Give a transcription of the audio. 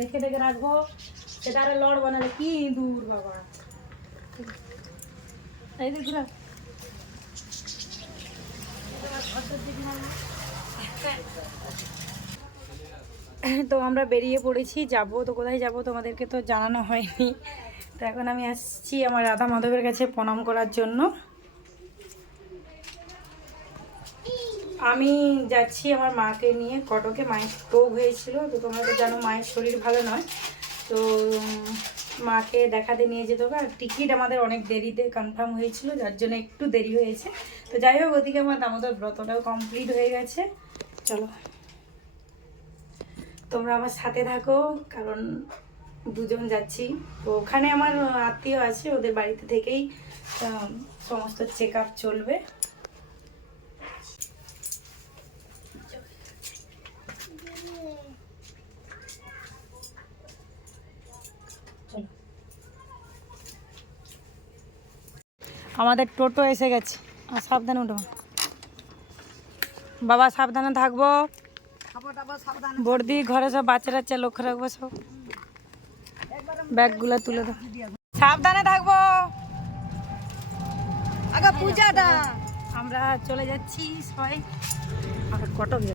দেখে দেখে রাখবো, সেটা আরে লড় বানালে কি দূর বাবা। এই যে ঘুরা তো আমরা বেরিয়ে পড়েছি, যাব তো কোথায় যাব তোমাদেরকে তো জানানো হয়নি। তো এখন আমি আসছি আমার রাধা মাধবের কাছে প্রণাম করার জন্য। আমি যাচ্ছি আমার মাকে নিয়ে কটকে, মায়ের স্ট্রোক হয়েছিল, তো তোমরা তো জানো মায়ের শরীর ভালো নয়, তো মাকে দেখাতে নিয়ে যেতে হবে। আর টিকিট আমাদের অনেক দেরিতে কনফার্ম হয়েছিল, যার জন্য একটু দেরি হয়েছে। তো যাই হোক, ওদিকে আমার দামোদর ব্রতটাও কমপ্লিট হয়ে গেছে। চলো তোমরা আমার সাথে থাকো, কারণ দুজন যাচ্ছি। তো ওখানে আমার আত্মীয় আছে, ওদের বাড়িতে থেকেই সমস্ত চেক আপ চলবে। আমাদের টোটো এসে গেছে, আর সাবধানে উঠো বাবা, সাবধানে থাকবো। বর্দি ঘরে সব বাচ্চা টাচ্চা লক্ষ্য রাখবো, সব ব্যাগগুলো তুলে দাও, সাবধানে থাকবো। আগে পূজাটা আমরা চলে যাচ্ছি সবাই। আর কটক